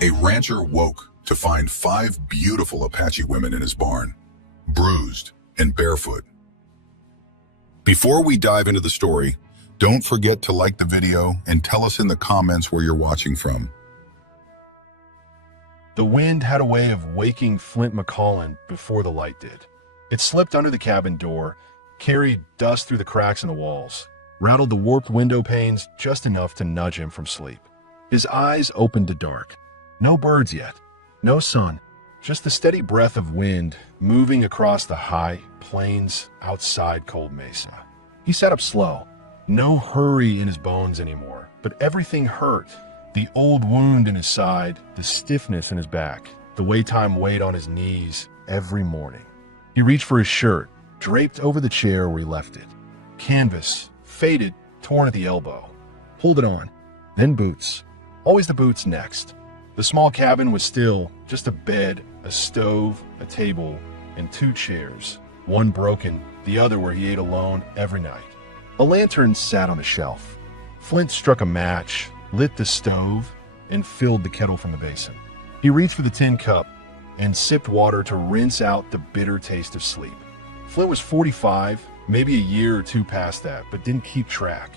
A rancher woke to find 5 beautiful Apache women in his barn, bruised and barefoot. Before we dive into the story, don't forget to like the video and tell us in the comments where you're watching from. The wind had a way of waking Flint McCollin before the light did. It slipped under the cabin door, carried dust through the cracks in the walls, rattled the warped window panes just enough to nudge him from sleep. His eyes opened to dark. No birds yet, no sun, just the steady breath of wind moving across the high plains outside Cold Mesa. He sat up slow, no hurry in his bones anymore, but everything hurt. The old wound in his side, the stiffness in his back, the way time weighed on his knees every morning. He reached for his shirt, draped over the chair where he left it. Canvas, faded, torn at the elbow. Pulled it on, then boots. Always the boots next. The small cabin was still just a bed, a stove, a table, and 2 chairs. One broken, the other where he ate alone every night. A lantern sat on a shelf. Flint struck a match, lit the stove, and filled the kettle from the basin. He reached for the tin cup and sipped water to rinse out the bitter taste of sleep. Flint was 45, maybe a year or 2 past that, but didn't keep track.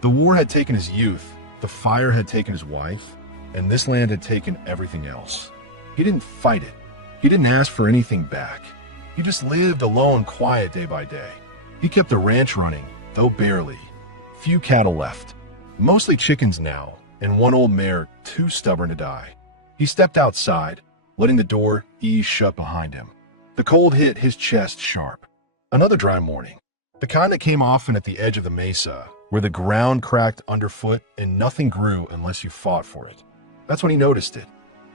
The war had taken his youth, the fire had taken his wife, and this land had taken everything else. He didn't fight it. He didn't ask for anything back. He just lived alone, quiet day by day. He kept the ranch running, though barely. Few cattle left. Mostly chickens now, and one old mare too stubborn to die. He stepped outside, letting the door ease shut behind him. The cold hit his chest sharp. Another dry morning. The kind that came often at the edge of the mesa, where the ground cracked underfoot and nothing grew unless you fought for it. That's when he noticed it.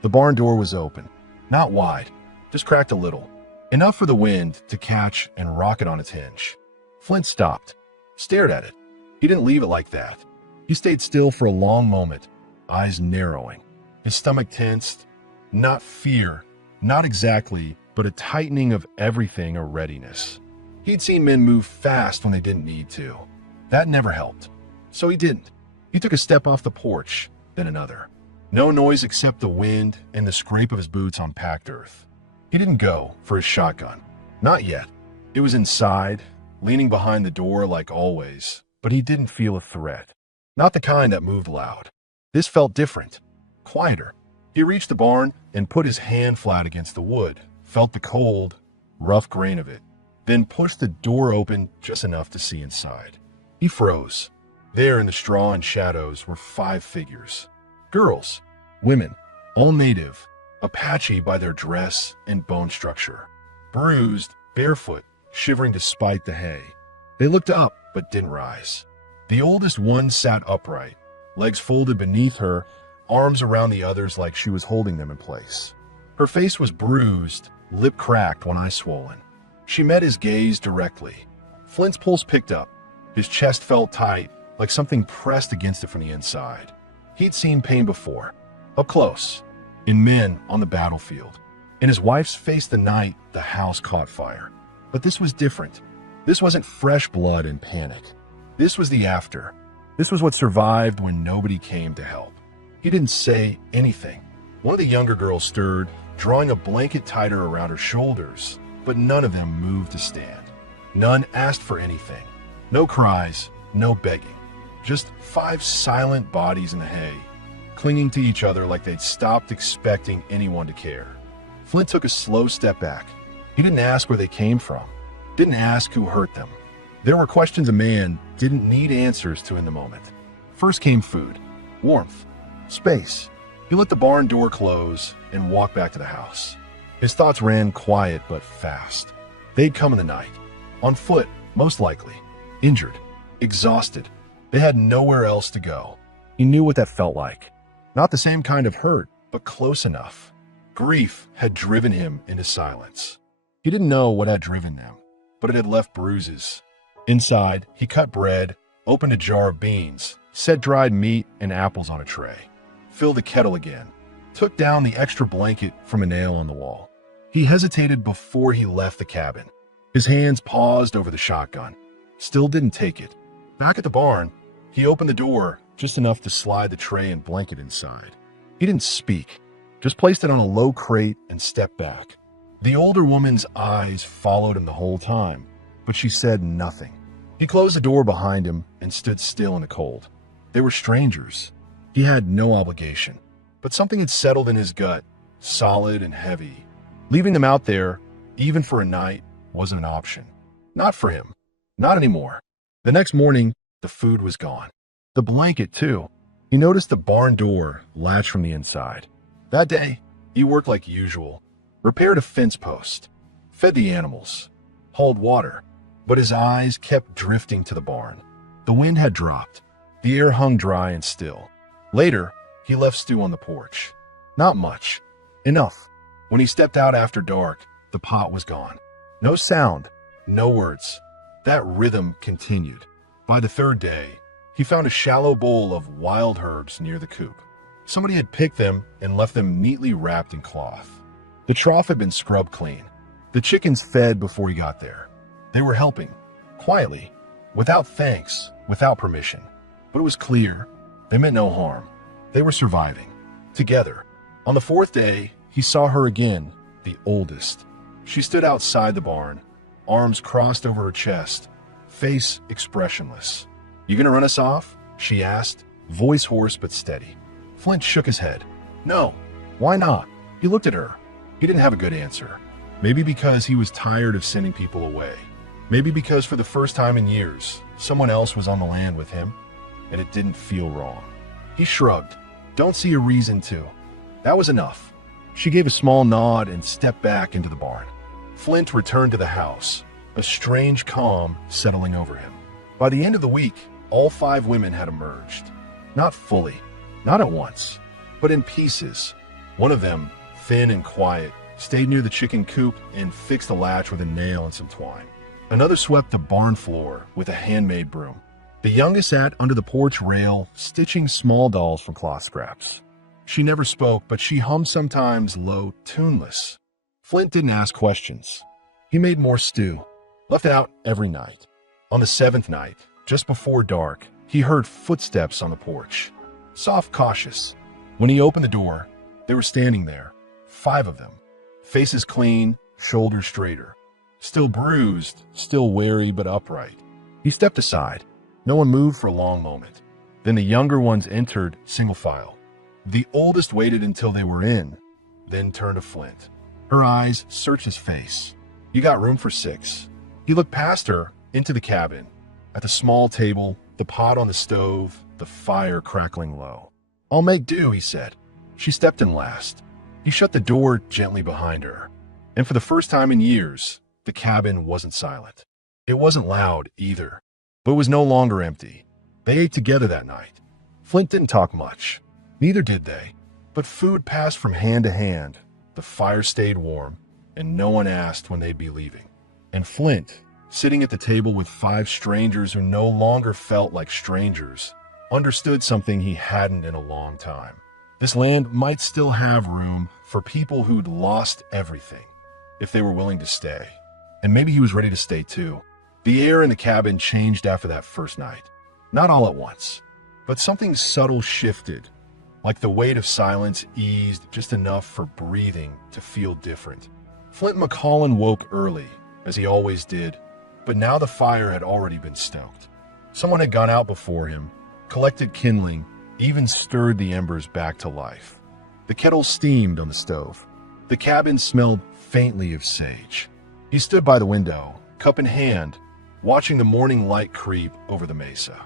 The barn door was open. Not wide, just cracked a little. Enough for the wind to catch and rock it on its hinge. Flint stopped, stared at it. He didn't leave it like that. He stayed still for a long moment, eyes narrowing. His stomach tensed. Not fear, not exactly, but a tightening of everything, a readiness. He'd seen men move fast when they didn't need to. That never helped. So he didn't. He took a step off the porch, then another. No noise except the wind and the scrape of his boots on packed earth. He didn't go for his shotgun. Not yet. It was inside, leaning behind the door like always, but he didn't feel a threat. Not the kind that moved loud. This felt different, quieter. He reached the barn and put his hand flat against the wood, felt the cold, rough grain of it, then pushed the door open just enough to see inside. He froze. There in the straw and shadows were 5 figures. Girls, women, all native, Apache by their dress and bone structure. Bruised, barefoot, shivering despite the hay. They looked up but didn't rise. The oldest one sat upright, legs folded beneath her, arms around the others like she was holding them in place. Her face was bruised, lip cracked, one eye swollen. She met his gaze directly. Flint's pulse picked up. His chest felt tight, like something pressed against it from the inside. He'd seen pain before, up close, in men on the battlefield. In his wife's face the night the house caught fire. But this was different. This wasn't fresh blood and panic. This was the after. This was what survived when nobody came to help. He didn't say anything. One of the younger girls stirred, drawing a blanket tighter around her shoulders, but none of them moved to stand. None asked for anything. No cries, no begging. Just 5 silent bodies in the hay, clinging to each other like they'd stopped expecting anyone to care. Flint took a slow step back. He didn't ask where they came from, didn't ask who hurt them. There were questions a man didn't need answers to in the moment. First came food, warmth, space. He let the barn door close and walked back to the house. His thoughts ran quiet but fast. They'd come in the night, on foot, most likely, injured, exhausted. They had nowhere else to go. He knew what that felt like. Not the same kind of hurt, but close enough. Grief had driven him into silence. He didn't know what had driven them, but it had left bruises. Inside, he cut bread, opened a jar of beans, set dried meat and apples on a tray, filled the kettle again, took down the extra blanket from a nail on the wall. He hesitated before he left the cabin. His hands paused over the shotgun. Still didn't take it. Back at the barn, he opened the door just enough to slide the tray and blanket inside. He didn't speak. just placed it on a low crate and stepped back. The older woman's eyes followed him the whole time, but she said nothing. He closed the door behind him and stood still in the cold. They were strangers. He had no obligation, but something had settled in his gut, solid and heavy. Leaving them out there, even for a night, wasn't an option. Not for him. Not anymore. The next morning, the food was gone. The blanket, too. He noticed the barn door latched from the inside. That day, he worked like usual, repaired a fence post, fed the animals, hauled water, but his eyes kept drifting to the barn. The wind had dropped. The air hung dry and still. Later, he left Stu on the porch. Not much. Enough. When he stepped out after dark, the pot was gone. No sound, no words. That rhythm continued. By the third day, he found a shallow bowl of wild herbs near the coop. Somebody had picked them and left them neatly wrapped in cloth. The trough had been scrubbed clean. The chickens fed before he got there. They were helping, quietly, without thanks, without permission. But it was clear, they meant no harm. They were surviving, together. On the fourth day, he saw her again, the oldest. She stood outside the barn, arms crossed over her chest, face expressionless. "You gonna run us off?" she asked, voice hoarse but steady. Flint shook his head. "No, why not?" He looked at her. He didn't have a good answer. Maybe because he was tired of sending people away. Maybe because for the first time in years, someone else was on the land with him, and it didn't feel wrong. He shrugged. "Don't see a reason to." That was enough. She gave a small nod and stepped back into the barn. Flint returned to the house, a strange calm settling over him. By the end of the week, all 5 women had emerged. Not fully, not at once, but in pieces. One of them, thin and quiet, stayed near the chicken coop and fixed the latch with a nail and some twine. Another swept the barn floor with a handmade broom. The youngest sat under the porch rail, stitching small dolls from cloth scraps. She never spoke, but she hummed sometimes low, tuneless. Flint didn't ask questions. He made more stew, left out every night. On the 7th night, just before dark, he heard footsteps on the porch. Soft, cautious. When he opened the door, they were standing there, 5 of them. Faces clean, shoulders straighter. Still bruised, still wary but upright. He stepped aside. No one moved for a long moment. Then the younger ones entered, single file. The oldest waited until they were in, then turned to Flint. Her eyes searched his face. "You got room for 6. He looked past her, into the cabin. At the small table, the pot on the stove, the fire crackling low. "I'll make do," he said. She stepped in last. He shut the door gently behind her. And for the first time in years, the cabin wasn't silent. It wasn't loud either, but it was no longer empty. They ate together that night. Flint didn't talk much. Neither did they. But food passed from hand to hand. The fire stayed warm, and no one asked when they'd be leaving. And Flint, sitting at the table with 5 strangers who no longer felt like strangers, understood something he hadn't in a long time. This land might still have room for people who'd lost everything, if they were willing to stay. And maybe he was ready to stay too. The air in the cabin changed after that first night. Not all at once, but something subtle shifted, like the weight of silence eased just enough for breathing to feel different. Flint McCollin woke early, as he always did, but now the fire had already been stoked. Someone had gone out before him, collected kindling, even stirred the embers back to life. The kettle steamed on the stove. The cabin smelled faintly of sage. He stood by the window, cup in hand, watching the morning light creep over the mesa.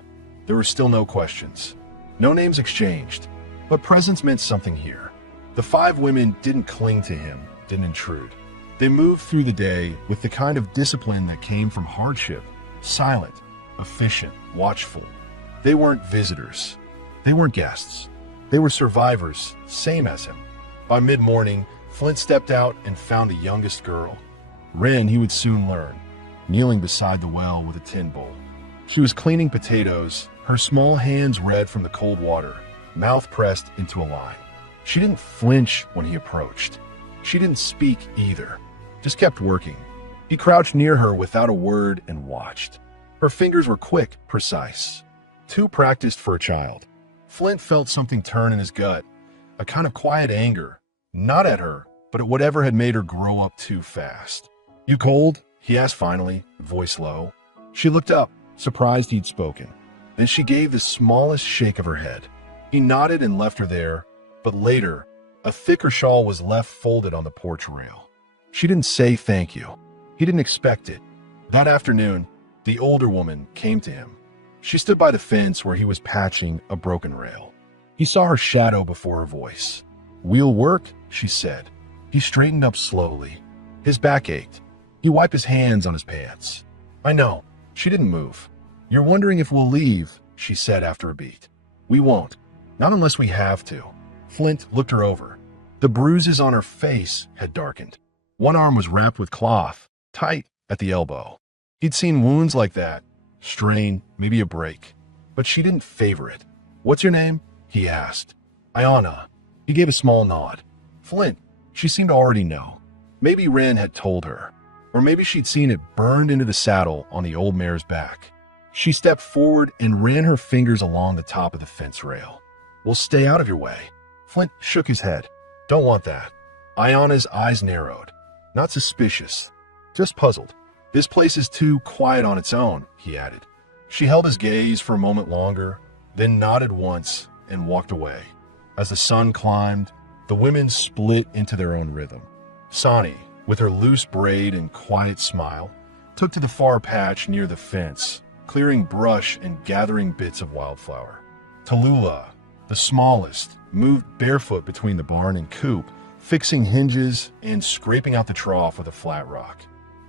There were still no questions, no names exchanged, but presence meant something here. The 5 women didn't cling to him, didn't intrude. They moved through the day with the kind of discipline that came from hardship, silent, efficient, watchful. They weren't visitors. They weren't guests. They were survivors, same as him. By mid-morning, Flint stepped out and found the youngest girl. Wren, he would soon learn, kneeling beside the well with a tin bowl. She was cleaning potatoes, her small hands red from the cold water, mouth pressed into a line. She didn't flinch when he approached. She didn't speak either, just kept working. He crouched near her without a word and watched. Her fingers were quick, precise, too practiced for a child. Flint felt something turn in his gut, a kind of quiet anger, Not at her, but at whatever had made her grow up too fast. "You cold?" he asked finally, voice low. She looked up, surprised he'd spoken. Then she gave the smallest shake of her head. He nodded and left her there, but later, a thicker shawl was left folded on the porch rail. She didn't say thank you. He didn't expect it. That afternoon, the older woman came to him. She stood by the fence where he was patching a broken rail. He saw her shadow before her voice. "We'll work," she said. He straightened up slowly. His back ached. He wiped his hands on his pants. "I know." She didn't move. "You're wondering if we'll leave," she said after a beat. "We won't. Not unless we have to." Flint looked her over. The bruises on her face had darkened. One arm was wrapped with cloth, tight at the elbow. He'd seen wounds like that. Strain, maybe a break. But she didn't favor it. "What's your name?" he asked. "Ayana." He gave a small nod. Flint, she seemed to already know. Maybe Wren had told her. Or maybe she'd seen it burned into the saddle on the old mare's back. She stepped forward and ran her fingers along the top of the fence rail. "We'll stay out of your way." Flint shook his head. "Don't want that." Ayana's eyes narrowed. Not suspicious, just puzzled. "This place is too quiet on its own," he added. She held his gaze for a moment longer, then nodded once and walked away. As the sun climbed, the women split into their own rhythm. Sani, with her loose braid and quiet smile, took to the far patch near the fence, clearing brush and gathering bits of wildflower. Tallulah, the smallest, moved barefoot between the barn and coop, fixing hinges and scraping out the trough with a flat rock.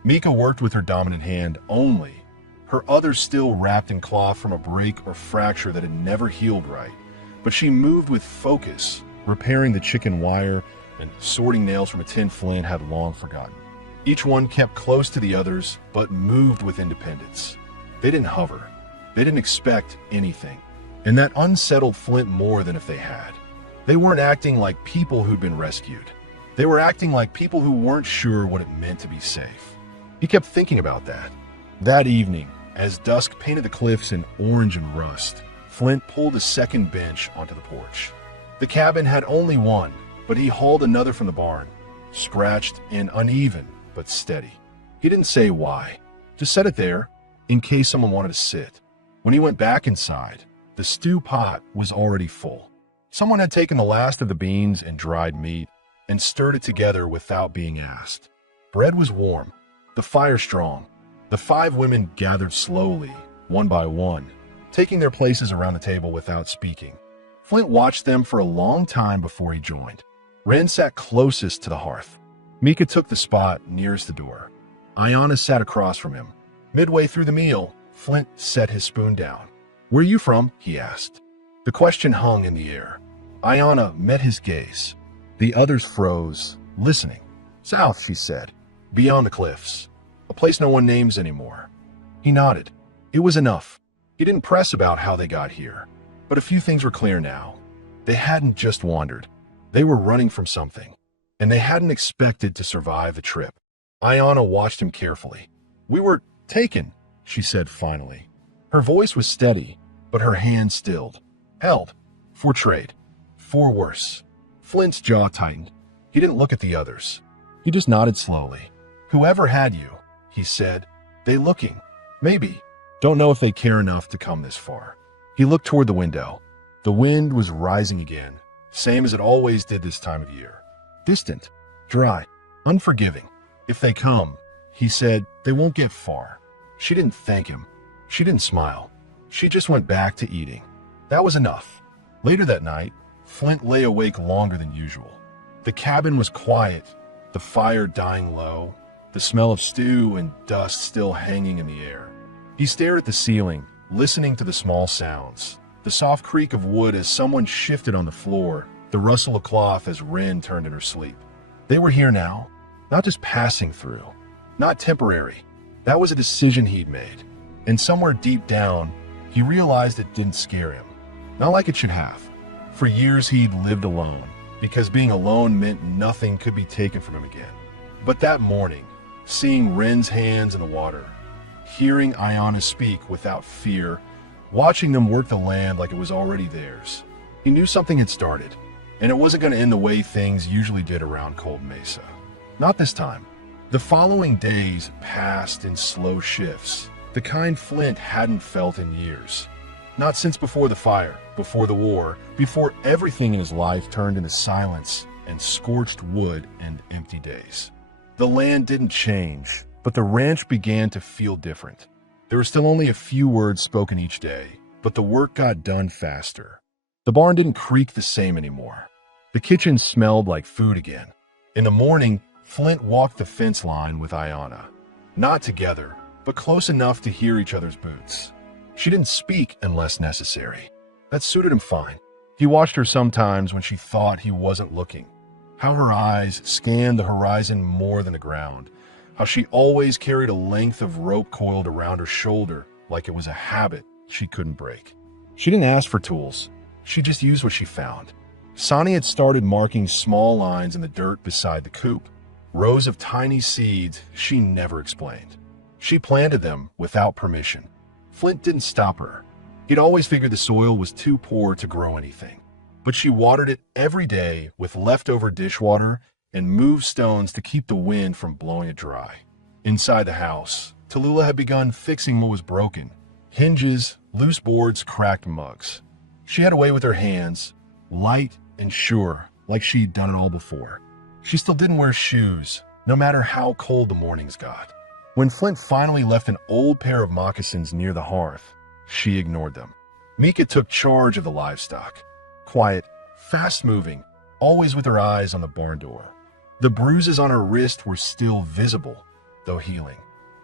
Mika worked with her dominant hand only, her other still wrapped in cloth from a break or fracture that had never healed right. But she moved with focus, repairing the chicken wire and sorting nails from a tin flint had long forgotten. Each one kept close to the others, but moved with independence. They didn't hover. They didn't expect anything. And that unsettled Flint more than if they had. They weren't acting like people who'd been rescued. They were acting like people who weren't sure what it meant to be safe. He kept thinking about that. That evening, as dusk painted the cliffs in orange and rust, Flint pulled a second bench onto the porch. The cabin had only one, but he hauled another from the barn, scratched and uneven, but steady. He didn't say why, just set it there in case someone wanted to sit. When he went back inside, the stew pot was already full. Someone had taken the last of the beans and dried meat and stirred it together without being asked. Bread was warm, the fire strong. The 5 women gathered slowly, one by one, taking their places around the table without speaking. Flint watched them for a long time before he joined. Wren sat closest to the hearth. Mika took the spot nearest the door. Ayana sat across from him. Midway through the meal, Flint set his spoon down. "Where are you from?" he asked. The question hung in the air. Ayana met his gaze. The others froze, listening. "South," she said. "Beyond the cliffs. A place no one names anymore." He nodded. It was enough. He didn't press about how they got here. But a few things were clear now. They hadn't just wandered. They were running from something. And they hadn't expected to survive the trip. Ayana watched him carefully. "We were taken," she said finally. Her voice was steady, but her hand stilled. "Held. For trade. For worse." Flint's jaw tightened. He didn't look at the others. He just nodded slowly. "Whoever had you," he said, "they looking. Maybe. Don't know if they care enough to come this far." He looked toward the window. The wind was rising again, same as it always did this time of year. Distant, dry, unforgiving. "If they come," he said, "they won't get far." She didn't thank him. She didn't smile. She just went back to eating. That was enough. Later that night, Flint lay awake longer than usual. The cabin was quiet, the fire dying low, the smell of stew and dust still hanging in the air. He stared at the ceiling, listening to the small sounds, the soft creak of wood as someone shifted on the floor, the rustle of cloth as Wren turned in her sleep. They were here now, not just passing through, not temporary. That was a decision he'd made. And somewhere deep down, he realized it didn't scare him. Not like it should have. For years he'd lived alone, because being alone meant nothing could be taken from him again. But that morning, seeing Wren's hands in the water, hearing Ayana speak without fear, watching them work the land like it was already theirs, he knew something had started. And it wasn't going to end the way things usually did around Cold Mesa. Not this time. The following days passed in slow shifts, the kind Flint hadn't felt in years. Not since before the fire, before the war, before everything in his life turned into silence and scorched wood and empty days. The land didn't change, but the ranch began to feel different. There were still only a few words spoken each day, but the work got done faster. The barn didn't creak the same anymore. The kitchen smelled like food again. In the morning, Flint walked the fence line with Ayanna. Not together, but close enough to hear each other's boots. She didn't speak unless necessary. That suited him fine. He watched her sometimes when she thought he wasn't looking. How her eyes scanned the horizon more than the ground. How she always carried a length of rope coiled around her shoulder like it was a habit she couldn't break. She didn't ask for tools. She just used what she found. Sonny had started marking small lines in the dirt beside the coop. Rows of tiny seeds she never explained. She planted them without permission. Flint didn't stop her. He'd always figured the soil was too poor to grow anything. But she watered it every day with leftover dishwater and moved stones to keep the wind from blowing it dry. Inside the house, Tallulah had begun fixing what was broken. Hinges, loose boards, cracked mugs. She had a way with her hands, light and sure, like she'd done it all before. She still didn't wear shoes, no matter how cold the mornings got. When Flint finally left an old pair of moccasins near the hearth, she ignored them. Mika took charge of the livestock. Quiet, fast-moving, always with her eyes on the barn door. The bruises on her wrist were still visible, though healing.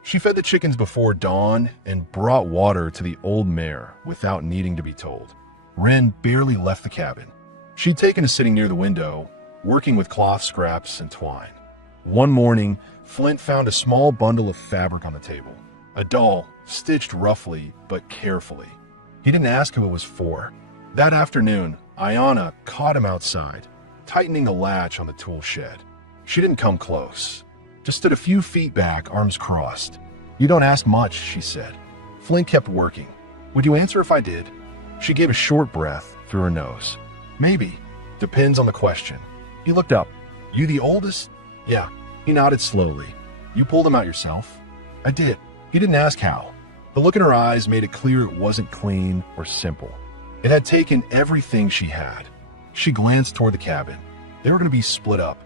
She fed the chickens before dawn and brought water to the old mare without needing to be told. Wren barely left the cabin. She'd taken to sitting near the window, working with cloth scraps and twine. One morning, Flint found a small bundle of fabric on the table. A doll, stitched roughly but carefully. He didn't ask who it was for. That afternoon, Ayanna caught him outside, tightening the latch on the tool shed. She didn't come close, just stood a few feet back, arms crossed. "You don't ask much," she said. Flint kept working. "Would you answer if I did?" She gave a short breath through her nose. "Maybe. Depends on the question." He looked up. "You the oldest?" "Yeah." He nodded slowly. "You pulled them out yourself?" "I did." He didn't ask how. The look in her eyes made it clear it wasn't clean or simple. It had taken everything she had. She glanced toward the cabin. They were going to be split up.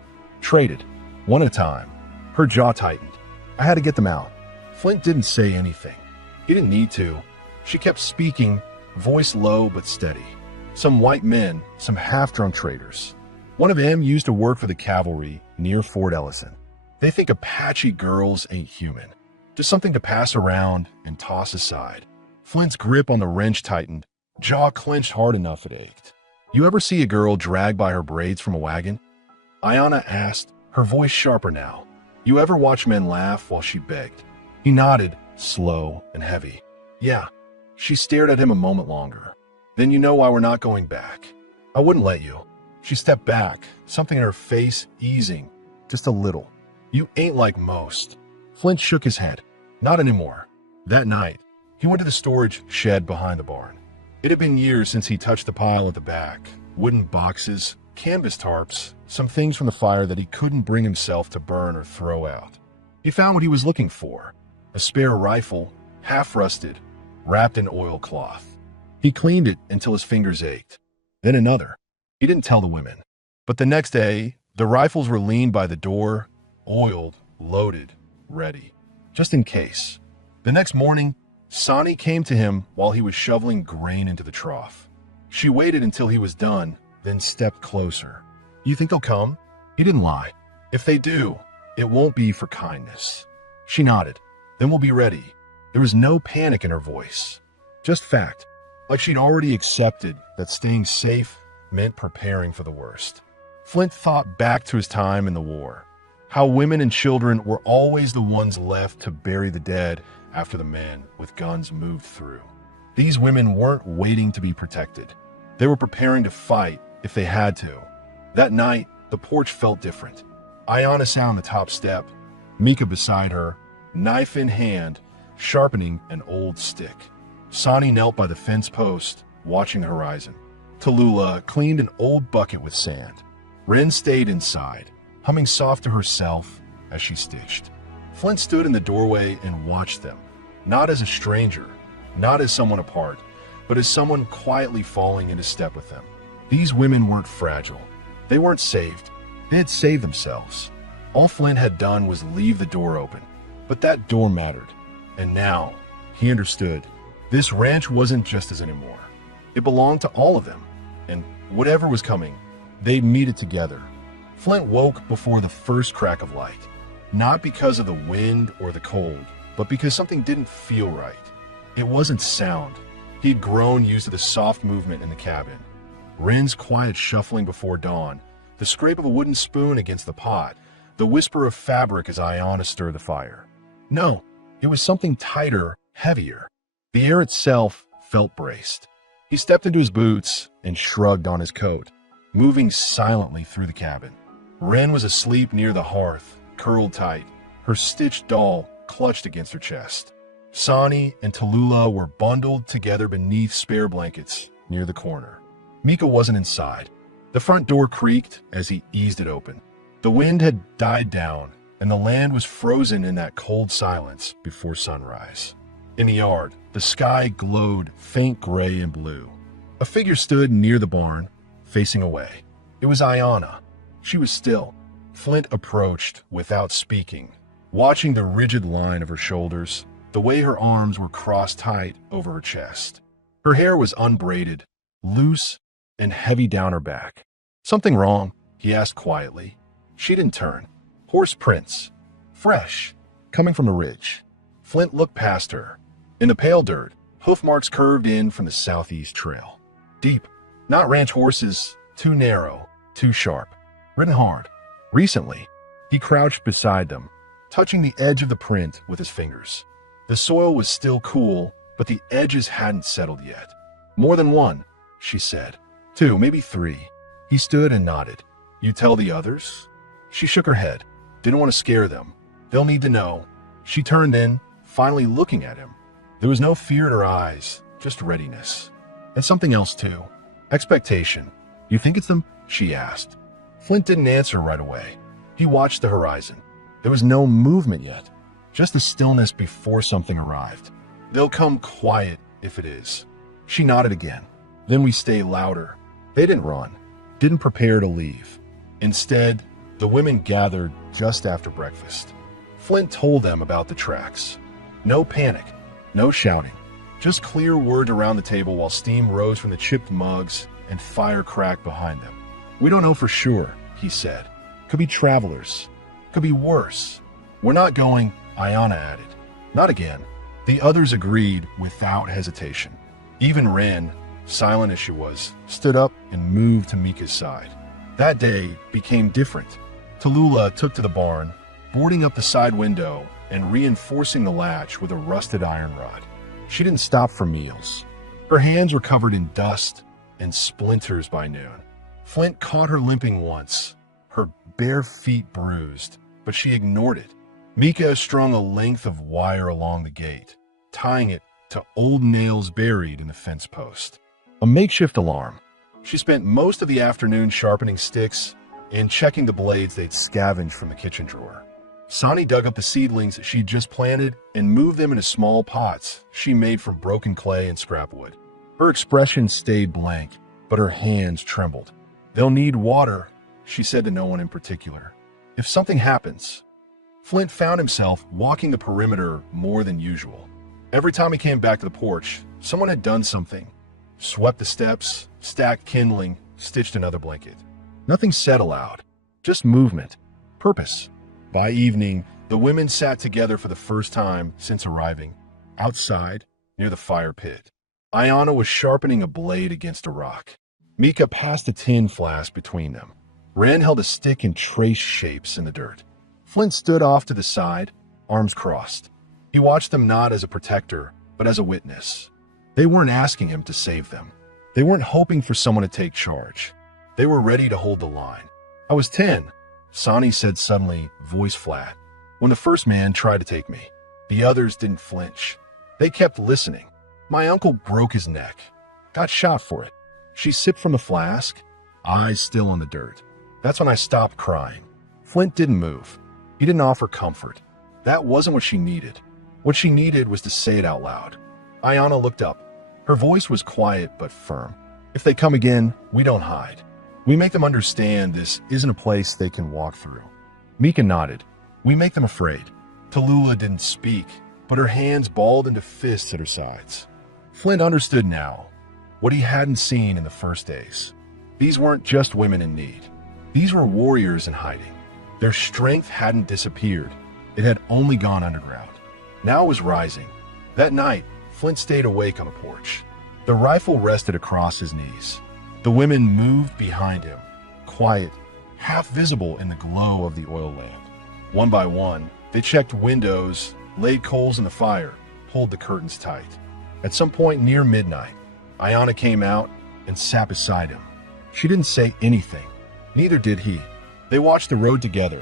Traded. One at a time. Her jaw tightened. "I had to get them out." Flint didn't say anything. He didn't need to. She kept speaking, voice low but steady. "Some white men, some half-drunk traders. One of them used to work for the cavalry near Fort Ellison. They think Apache girls ain't human. Just something to pass around and toss aside." Flint's grip on the wrench tightened, jaw clenched hard enough it ached. "You ever see a girl dragged by her braids from a wagon?" Ayanna asked, her voice sharper now. "You ever watch men laugh while she begged?" He nodded, slow and heavy. "Yeah." She stared at him a moment longer. "Then you know why we're not going back." "I wouldn't let you." She stepped back, something in her face easing, just a little. "You ain't like most." Flint shook his head. "Not anymore." That night, he went to the storage shed behind the barn. It had been years since he touched the pile at the back. Wooden boxes, canvas tarps, some things from the fire that he couldn't bring himself to burn or throw out. He found what he was looking for. A spare rifle, half rusted, wrapped in oilcloth. He cleaned it until his fingers ached. Then another. He didn't tell the women. But the next day, the rifles were leaned by the door, oiled, loaded, ready. Just in case. The next morning, Sonny came to him while he was shoveling grain into the trough. She waited until he was done, then stepped closer. "You think they'll come?" He didn't lie. "If they do, it won't be for kindness." She nodded. "Then we'll be ready." There was no panic in her voice. Just fact. Like she'd already accepted that staying safe meant preparing for the worst. Flint thought back to his time in the war. How women and children were always the ones left to bury the dead after the men with guns moved through. These women weren't waiting to be protected. They were preparing to fight if they had to. That night, the porch felt different. Ayanna sat on the top step, Mika beside her, knife in hand, sharpening an old stick. Sonny knelt by the fence post, watching the horizon. Tallulah cleaned an old bucket with sand. Wren stayed inside, humming soft to herself as she stitched. Flint stood in the doorway and watched them, not as a stranger, not as someone apart, but as someone quietly falling into step with them. These women weren't fragile. They weren't saved. They had saved themselves. All Flint had done was leave the door open. But that door mattered. And now, he understood. This ranch wasn't just his anymore. It belonged to all of them. And whatever was coming, they'd meet it together. Flint woke before the first crack of light. Not because of the wind or the cold, but because something didn't feel right. It wasn't sound. He'd grown used to the soft movement in the cabin. Wren's quiet shuffling before dawn, the scrape of a wooden spoon against the pot, the whisper of fabric as Ayanna stirred the fire. No, it was something tighter, heavier. The air itself felt braced. He stepped into his boots and shrugged on his coat, moving silently through the cabin. Wren was asleep near the hearth, curled tight, her stitched doll clutched against her chest. Sani and Tallulah were bundled together beneath spare blankets near the corner. Mika wasn't inside. The front door creaked as he eased it open. The wind had died down, and the land was frozen in that cold silence before sunrise. In the yard, the sky glowed faint gray and blue. A figure stood near the barn, facing away. It was Ayanna. She was still. Flint approached without speaking, watching the rigid line of her shoulders, the way her arms were crossed tight over her chest. Her hair was unbraided, loose, and heavy down her back. "Something wrong?" he asked quietly. She didn't turn. Horse prints. Fresh. Coming from the ridge. Flint looked past her. In the pale dirt, hoof marks curved in from the southeast trail. Deep. Not ranch horses. Too narrow. Too sharp. Ridden hard. Recently, he crouched beside them, touching the edge of the print with his fingers. The soil was still cool, but the edges hadn't settled yet. "More than one," she said. "Two, maybe three." He stood and nodded. "You tell the others?" She shook her head. Didn't want to scare them. They'll need to know. She turned in, finally looking at him. There was no fear in her eyes, just readiness. And something else too. Expectation. "You think it's them?" she asked. Flint didn't answer right away. He watched the horizon. There was no movement yet, just the stillness before something arrived. "They'll come quiet if it is." She nodded again. "Then we stay louder." They didn't run, didn't prepare to leave. Instead, the women gathered just after breakfast. Flint told them about the tracks. No panic, no shouting, just clear words around the table while steam rose from the chipped mugs and fire cracked behind them. "We don't know for sure," he said. "Could be travelers. Could be worse. We're not going," Ayanna added. "Not again." The others agreed without hesitation. Even Wren, silent as she was, stood up and moved to Mika's side. That day became different. Tallulah took to the barn, boarding up the side window and reinforcing the latch with a rusted iron rod. She didn't stop for meals. Her hands were covered in dust and splinters by noon. Flint caught her limping once, her bare feet bruised, but she ignored it. Mika strung a length of wire along the gate, tying it to old nails buried in the fence post. A makeshift alarm. She spent most of the afternoon sharpening sticks and checking the blades they'd scavenged from the kitchen drawer. Sani dug up the seedlings she'd just planted and moved them into small pots she made from broken clay and scrap wood. Her expression stayed blank, but her hands trembled. "They'll need water," she said to no one in particular. "If something happens." Flint found himself walking the perimeter more than usual. Every time he came back to the porch, someone had done something. Swept the steps, stacked kindling, stitched another blanket. Nothing said aloud, just movement, purpose. By evening, the women sat together for the first time since arriving, outside, near the fire pit. Ayanna was sharpening a blade against a rock. Mika passed a tin flask between them. Wren held a stick and traced shapes in the dirt. Flint stood off to the side, arms crossed. He watched them not as a protector, but as a witness. They weren't asking him to save them. They weren't hoping for someone to take charge. They were ready to hold the line. "I was 10, Sani said suddenly, voice flat, "when the first man tried to take me." The others didn't flinch. They kept listening. "My uncle broke his neck. Got shot for it. She sipped from the flask, eyes still on the dirt. That's when I stopped crying. Flint didn't move. He didn't offer comfort. That wasn't what she needed. What she needed was to say it out loud. Ayanna looked up. Her voice was quiet but firm. If they come again, we don't hide. We make them understand this isn't a place they can walk through. Mika nodded. We make them afraid. Tallulah didn't speak, but her hands balled into fists at her sides. Flint understood now what he hadn't seen in the first days. These weren't just women in need. These were warriors in hiding. Their strength hadn't disappeared. It had only gone underground. Now it was rising. That night, Flint stayed awake on the porch. The rifle rested across his knees. The women moved behind him, quiet, half visible in the glow of the oil lamp. One by one, they checked windows, laid coals in the fire, pulled the curtains tight. At some point near midnight, Ayanna came out and sat beside him. She didn't say anything. Neither did he. They watched the road together,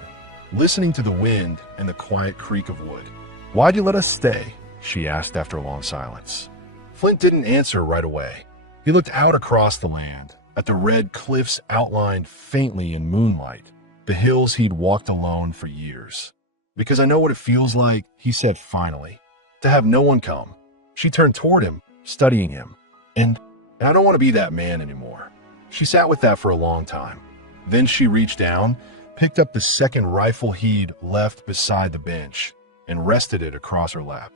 listening to the wind and the quiet creak of wood. "Why'd you let us stay?" she asked after a long silence. Flint didn't answer right away. He looked out across the land, at the red cliffs outlined faintly in moonlight, the hills he'd walked alone for years. "Because I know what it feels like," he said finally, "to have no one come." She turned toward him, studying him. And I don't want to be that man anymore." She sat with that for a long time. Then she reached down, picked up the second rifle he'd left beside the bench, and rested it across her lap.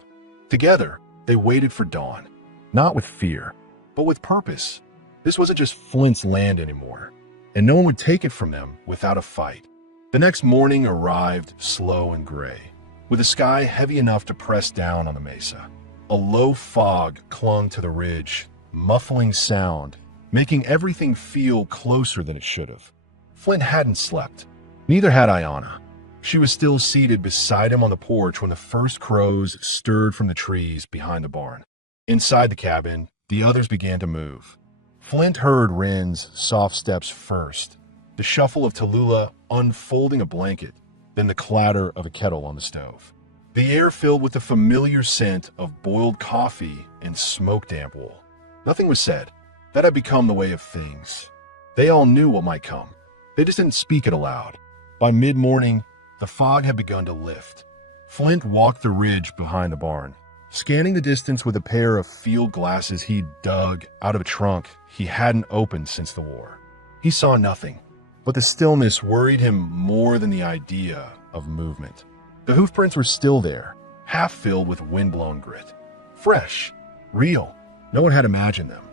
Together, they waited for dawn. Not with fear, but with purpose. This wasn't just Flint's land anymore, and no one would take it from them without a fight. The next morning arrived slow and gray, with the sky heavy enough to press down on the mesa. A low fog clung to the ridge, muffling sound, making everything feel closer than it should have. Flint hadn't slept. Neither had Ayanna. She was still seated beside him on the porch when the first crows stirred from the trees behind the barn. Inside the cabin, the others began to move. Flint heard Wren's soft steps first, the shuffle of Tallulah unfolding a blanket, then the clatter of a kettle on the stove. The air filled with the familiar scent of boiled coffee and smoke damp wool. Nothing was said. That had become the way of things. They all knew what might come. They just didn't speak it aloud. By mid-morning, the fog had begun to lift. Flint walked the ridge behind the barn, scanning the distance with a pair of field glasses he'd dug out of a trunk he hadn't opened since the war. He saw nothing, but the stillness worried him more than the idea of movement. The hoofprints were still there, half filled with wind-blown grit. Fresh, real. No one had imagined them.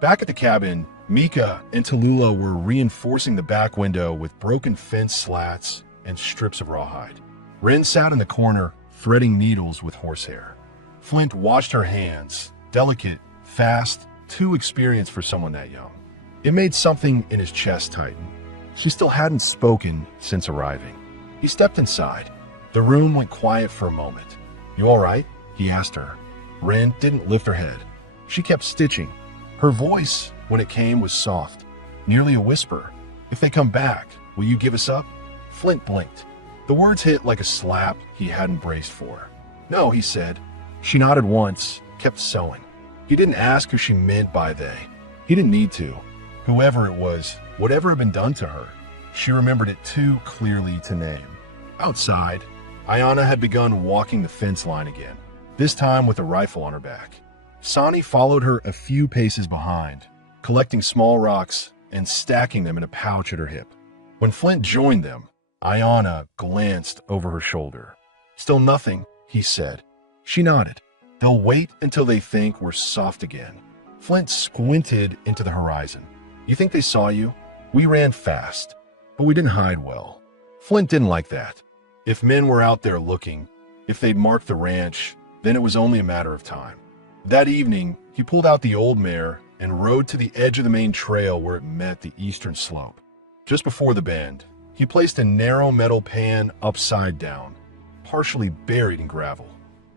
Back at the cabin, Mika and Tallulah were reinforcing the back window with broken fence slats and strips of rawhide. Wren sat in the corner, threading needles with horsehair. Flint watched her hands, delicate, fast, too experienced for someone that young. It made something in his chest tighten. She still hadn't spoken since arriving. He stepped inside. The room went quiet for a moment. "You all right?" he asked her. Wren didn't lift her head. She kept stitching. Her voice, when it came, was soft, nearly a whisper. "If they come back, will you give us up?" Flint blinked. The words hit like a slap he hadn't braced for. "No," he said. She nodded once, kept sewing. He didn't ask who she meant by they. He didn't need to. Whoever it was, whatever had been done to her, she remembered it too clearly to name. Outside, Ayanna had begun walking the fence line again, this time with a rifle on her back. Sani followed her a few paces behind, collecting small rocks and stacking them in a pouch at her hip. When Flint joined them, Ayanna glanced over her shoulder. "Still nothing," he said. She nodded. "They'll wait until they think we're soft again." Flint squinted into the horizon. "You think they saw you? We ran fast, but we didn't hide well." Flint didn't like that. If men were out there looking, if they'd marked the ranch, then it was only a matter of time. That evening, he pulled out the old mare and rode to the edge of the main trail where it met the eastern slope. Just before the bend, he placed a narrow metal pan upside down, partially buried in gravel.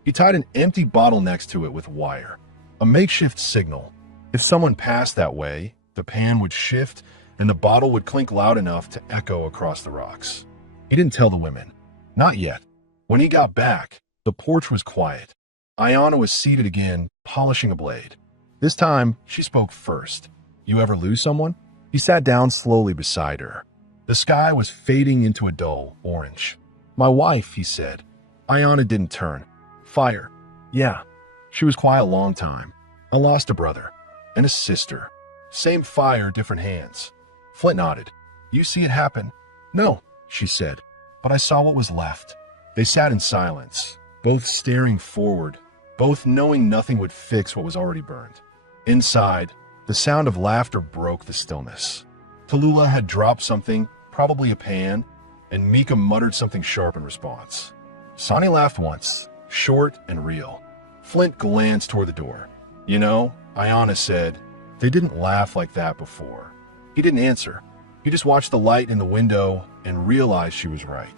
He tied an empty bottle next to it with wire, a makeshift signal. If someone passed that way, the pan would shift and the bottle would clink loud enough to echo across the rocks. He didn't tell the women. Not yet. When he got back, the porch was quiet. Ayanna was seated again, polishing a blade. This time, she spoke first. You ever lose someone? He sat down slowly beside her. The sky was fading into a dull orange. My wife, he said. Ayanna didn't turn. Fire. Yeah. She was quiet a long time. I lost a brother. And a sister. Same fire, different hands. Flint nodded. You see it happen? No, she said. But I saw what was left. They sat in silence, both staring forward, both knowing nothing would fix what was already burned. Inside, the sound of laughter broke the stillness. Tallulah had dropped something, probably a pan, and Mika muttered something sharp in response. Sonny laughed once, short and real. Flint glanced toward the door. You know, Ayanna said, they didn't laugh like that before. He didn't answer. He just watched the light in the window and realized she was right.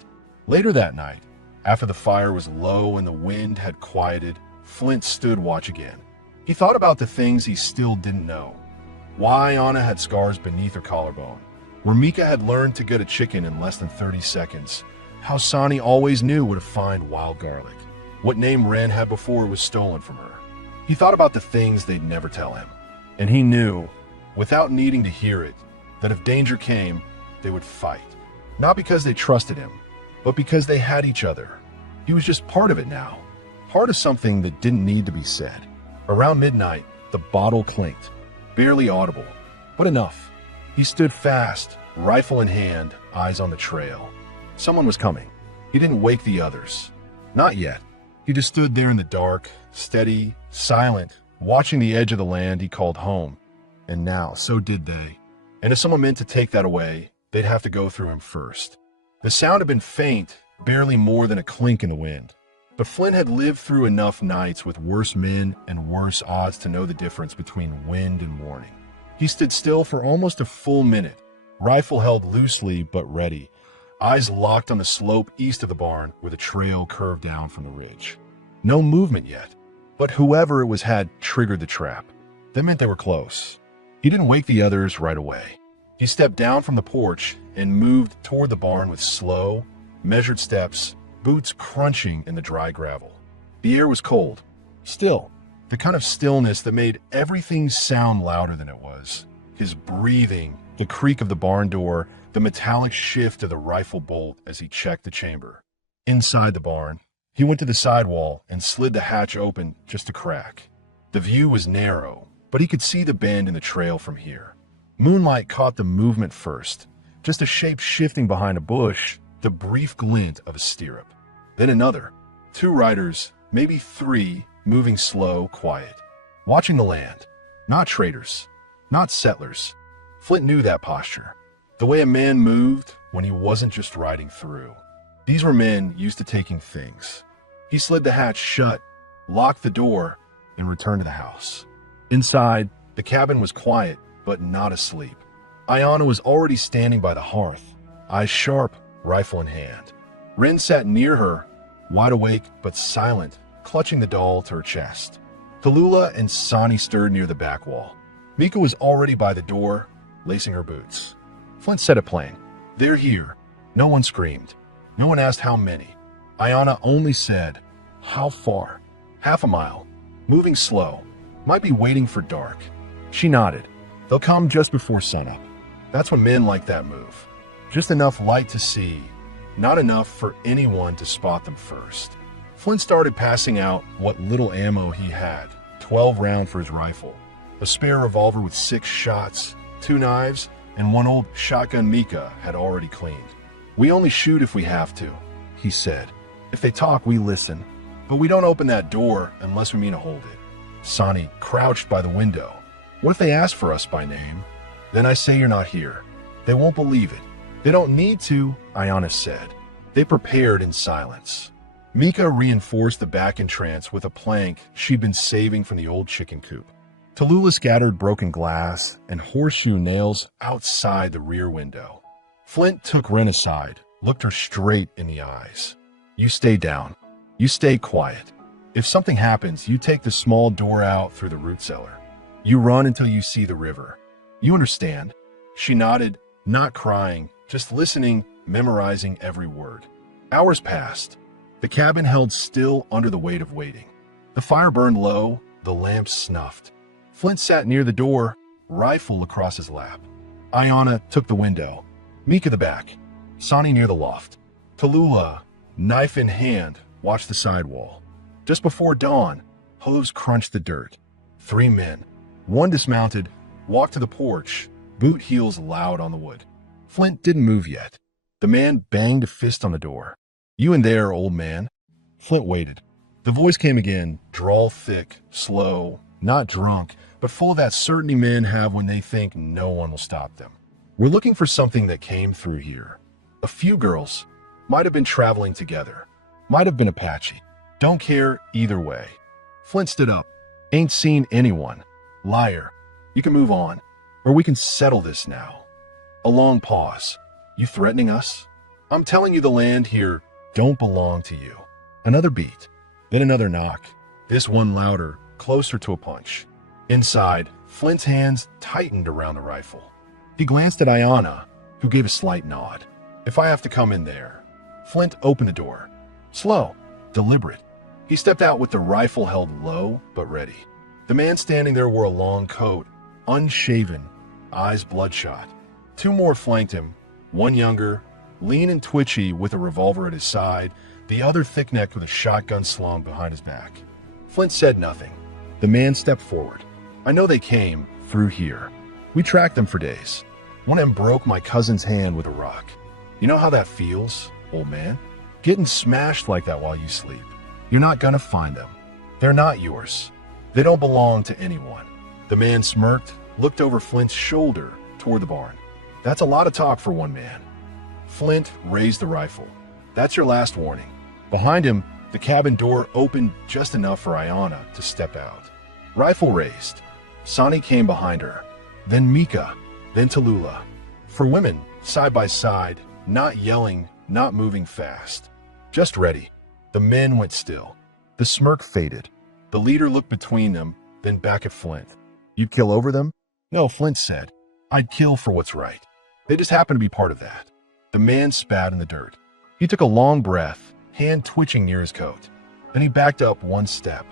Later that night, after the fire was low and the wind had quieted, Flint stood watch again. He thought about the things he still didn't know. Why Ayanna had scars beneath her collarbone. Where Mika had learned to gut a chicken in less than 30 seconds. How Sonny always knew where to find wild garlic. What name Ren had before it was stolen from her. He thought about the things they'd never tell him. And he knew, without needing to hear it, that if danger came, they would fight. Not because they trusted him, but because they had each other. He was just part of it now. Part of something that didn't need to be said. Around midnight, the bottle clinked. Barely audible, but enough. He stood fast, rifle in hand, eyes on the trail. Someone was coming. He didn't wake the others. Not yet. He just stood there in the dark, steady, silent, watching the edge of the land he called home. And now, so did they. And if someone meant to take that away, they'd have to go through him first. The sound had been faint, barely more than a clink in the wind. But Flint had lived through enough nights with worse men and worse odds to know the difference between wind and warning. He stood still for almost a full minute, rifle held loosely but ready, eyes locked on the slope east of the barn where the trail curved down from the ridge. No movement yet, but whoever it was had triggered the trap. That meant they were close. He didn't wake the others right away. He stepped down from the porch and moved toward the barn with slow, measured steps, boots crunching in the dry gravel. The air was cold, still, the kind of stillness that made everything sound louder than it was. His breathing, the creak of the barn door, the metallic shift of the rifle bolt as he checked the chamber. Inside the barn, he went to the sidewall and slid the hatch open just a crack. The view was narrow, but he could see the bend in the trail from here. Moonlight caught the movement first, just a shape shifting behind a bush, the brief glint of a stirrup. Then another. 2 riders, maybe 3, moving slow, quiet. Watching the land. Not traders. Not settlers. Flint knew that posture. The way a man moved when he wasn't just riding through. These were men used to taking things. He slid the hatch shut, locked the door, and returned to the house. Inside, the cabin was quiet, but not asleep. Ayanna was already standing by the hearth, eyes sharp, rifle in hand. Ren sat near her, wide awake but silent, clutching the doll to her chest. Tallulah and Sonny stirred near the back wall. Mika was already by the door, lacing her boots. Flint said it plain. They're here. No one screamed. No one asked how many. Ayanna only said, how far? Half a mile. Moving slow. Might be waiting for dark. She nodded. They'll come just before sunup. That's when men like that move. Just enough light to see, not enough for anyone to spot them first. Flint started passing out what little ammo he had, 12 round for his rifle, a spare revolver with 6 shots, 2 knives, and 1 old shotgun Mika had already cleaned. We only shoot if we have to, he said. If they talk, we listen, but we don't open that door unless we mean to hold it. Sonny crouched by the window. What if they ask for us by name? Then I say you're not here. They won't believe it. They don't need to, Ayanna said. They prepared in silence. Mika reinforced the back entrance with a plank she'd been saving from the old chicken coop. Tallulah scattered broken glass and horseshoe nails outside the rear window. Flint took Ren aside, looked her straight in the eyes. You stay down. You stay quiet. If something happens, you take the small door out through the root cellar. You run until you see the river. You understand? She nodded, not crying, just listening, memorizing every word. Hours passed. The cabin held still under the weight of waiting. The fire burned low, the lamps snuffed. Flint sat near the door, rifle across his lap. Ayana took the window, Mika the back, Sonny near the loft. Tallulah, knife in hand, watched the sidewall. Just before dawn, hooves crunched the dirt. 3 men, one dismounted, walked to the porch, boot heels loud on the wood. Flint didn't move yet. The man banged a fist on the door. "You in there, old man?" Flint waited. The voice came again, drawl thick, slow, not drunk, but full of that certainty men have when they think no one will stop them. "We're looking for something that came through here. A few girls. Might have been traveling together. Might have been Apache. Don't care either way." Flint stood up. "Ain't seen anyone. Liar. You can move on. Or we can settle this now." A long pause. "You threatening us?" "I'm telling you the land here don't belong to you." Another beat. Then another knock. This one louder, closer to a punch. Inside, Flint's hands tightened around the rifle. He glanced at Ayana, who gave a slight nod. "If I have to come in there." Flint opened the door. Slow, deliberate. He stepped out with the rifle held low but ready. The man standing there wore a long coat, unshaven, eyes bloodshot. 2 more flanked him, one younger, lean and twitchy with a revolver at his side, the other thick-necked with a shotgun slung behind his back. Flint said nothing. The man stepped forward. "I know they came through here. We tracked them for days. One of them broke my cousin's hand with a rock. You know how that feels, old man? Getting smashed like that while you sleep. You're not gonna find them. They're not yours. They don't belong to anyone." The man smirked, looked over Flint's shoulder toward the barn. "That's a lot of talk for one man." Flint raised the rifle. "That's your last warning." Behind him, the cabin door opened just enough for Ayana to step out. Rifle raised. Sonny came behind her. Then Mika. Then Tallulah. For women, side by side, not yelling, not moving fast. Just ready. The men went still. The smirk faded. The leader looked between them, then back at Flint. "You'd kill over them?" "No," Flint said. "I'd kill for what's right. They just happen to be part of that." The man spat in the dirt. He took a long breath, hand twitching near his coat. Then he backed up 1 step,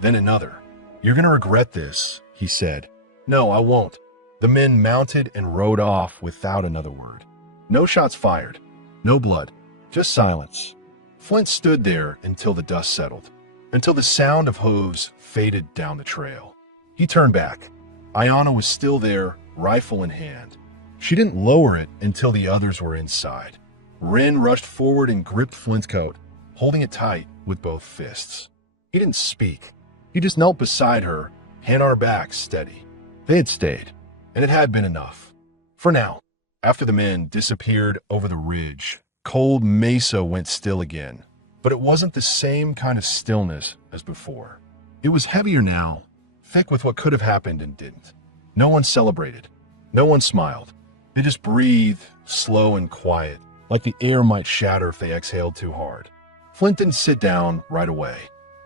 then another. "You're gonna regret this," he said. "No, I won't." The men mounted and rode off without another word. No shots fired. No blood. Just silence. Flint stood there until the dust settled, until the sound of hooves faded down the trail. He turned back. Ayana was still there, rifle in hand. She didn't lower it until the others were inside. Wren rushed forward and gripped Flint's coat, holding it tight with both fists. He didn't speak. He just knelt beside her, hand on her back, steady. They had stayed, and it had been enough. For now. After the men disappeared over the ridge, cold mesa went still again, but it wasn't the same kind of stillness as before. It was heavier now, thick with what could have happened and didn't. No one celebrated. No one smiled. They just breathed, slow and quiet, like the air might shatter if they exhaled too hard. Flint didn't sit down right away.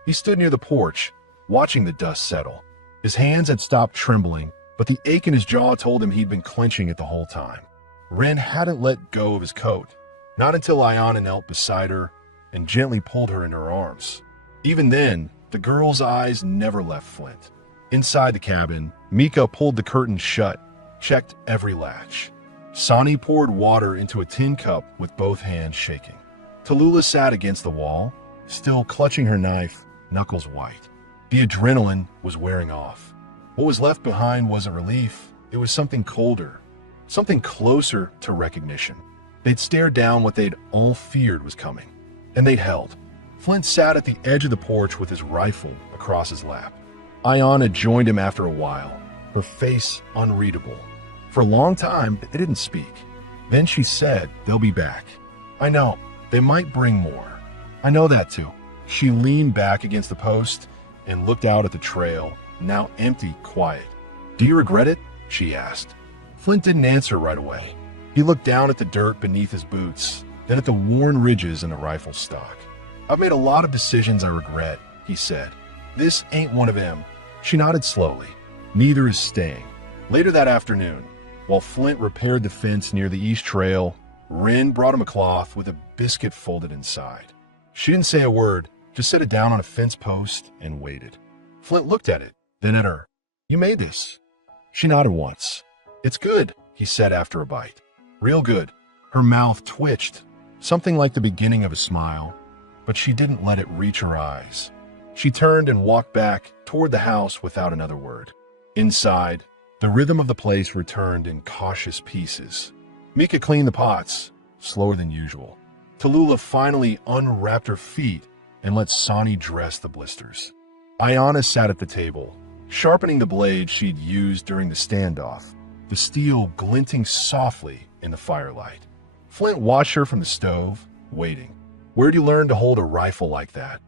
He stood near the porch, watching the dust settle. His hands had stopped trembling, but the ache in his jaw told him he'd been clenching it the whole time. Wren hadn't let go of his coat, not until Ayana knelt beside her and gently pulled her into her arms. Even then, the girl's eyes never left Flint. Inside the cabin, Mika pulled the curtains shut, checked every latch. Sonny poured water into a tin cup with both hands shaking. Tallulah sat against the wall, still clutching her knife, knuckles white. The adrenaline was wearing off. What was left behind wasn't relief. It was something colder, something closer to recognition. They'd stared down what they'd all feared was coming, and they'd held. Flint sat at the edge of the porch with his rifle across his lap. Ayana joined him after a while, her face unreadable. For a long time, they didn't speak. Then she said, "They'll be back." "I know. They might bring more." "I know that too." She leaned back against the post and looked out at the trail, now empty, quiet. "Do you regret it?" she asked. Flint didn't answer right away. He looked down at the dirt beneath his boots, then at the worn ridges in the rifle stock. "I've made a lot of decisions I regret," he said. "This ain't one of them." She nodded slowly. "Neither is staying." Later that afternoon, while Flint repaired the fence near the east trail, Wren brought him a cloth with a biscuit folded inside. She didn't say a word, just set it down on a fence post and waited. Flint looked at it, then at her. "You made this." She nodded once. "It's good," he said after a bite. "Real good." Her mouth twitched, something like the beginning of a smile, but she didn't let it reach her eyes. She turned and walked back toward the house without another word. Inside, the rhythm of the place returned in cautious pieces. Mika cleaned the pots, slower than usual. Tallulah finally unwrapped her feet and let Sani dress the blisters. Ayana sat at the table, sharpening the blade she'd used during the standoff, the steel glinting softly in the firelight. Flint watched her from the stove, waiting. "Where'd you learn to hold a rifle like that?"